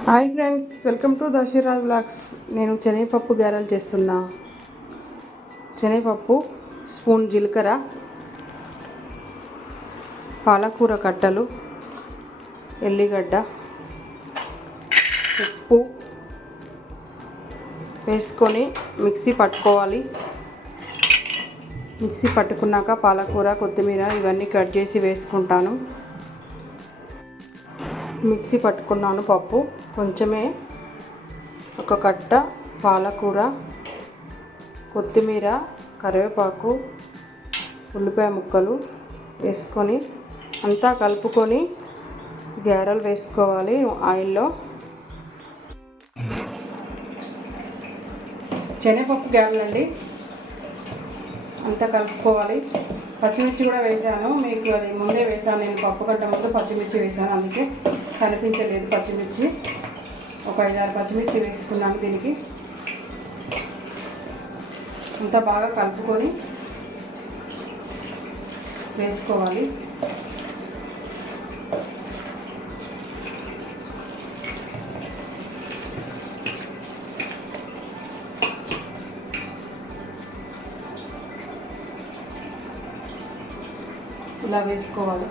Hi friends welcome to Dasaraj blogs. నేను శనగపప్పు గారెలు చేస్తున్నా. శనగపప్పు స్పూన్ జీలకర్ర పాలకూర కట్టలు ఎల్లిగడ్డ ఉప్పు వేసుకొని మిక్సీ పట్టుకోవాలి. మిక్సీ పట్టుకున్నాక పాలకూర కొత్తిమీర ఇవన్నీ కట్ చేసి వేసుకుంటాను. మిక్సీ పట్టుకున్నాను పప్పు. కొంచెమే ఒక కట్ట పాలకూర కొత్తిమీర కరివేపాకు ఉల్లిపాయ ముక్కలు వేసుకొని అంతా కలుపుకొని గారెలు వేసుకోవాలి ఆయిల్లో. శనగపప్పు గారెలు అండి అంతా కలుపుకోవాలి. పచ్చిమిర్చి కూడా వేసాను మీకు అది ముందే వేసాను నేను పప్పు కంటే ముందు పచ్చిమిర్చి వేసాను అందుకే కనిపించలేదు పచ్చిమిర్చి. ఒక ఐదారు పచ్చిమిర్చి వేసుకున్నాను దీనికి. అంతా బాగా కలుపుకొని వేసుకోవాలి. ఇలా వేసుకోవాలి.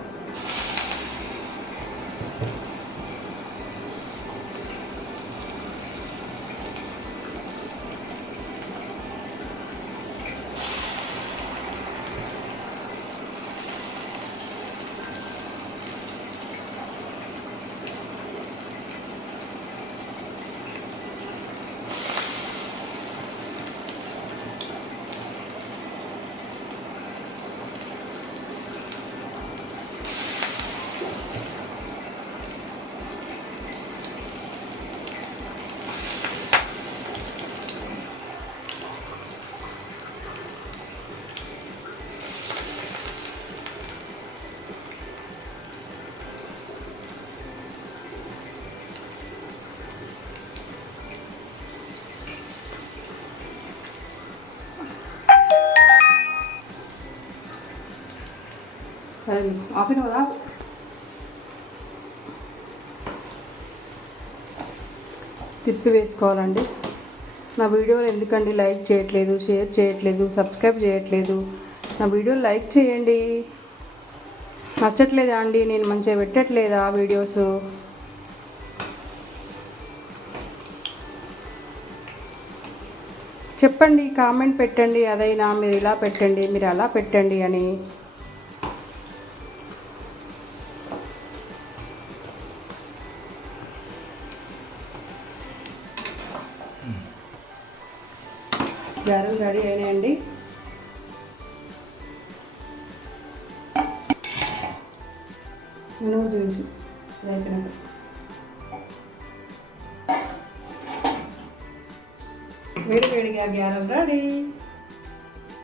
అది ఆపిన కదా తిప్పి వేసుకోవాలండి. నా వీడియోలు ఎందుకండి లైక్ చేయట్లేదు షేర్ చేయట్లేదు సబ్స్క్రైబ్ చేయట్లేదు? నా వీడియో లైక్ చేయండి. నచ్చట్లేదా అండి? నేను మంచిగా పెట్టట్లేదా వీడియోస్? చెప్పండి కామెంట్ పెట్టండి అదైనా మీరు ఇలా పెట్టండి మీరు అలా పెట్టండి అని. గారెలు రెడీ అయినాయండి. నేను చూసి అయిపోయినట్టు. వేడి వేడిగా గ్యారెలు రెడీ.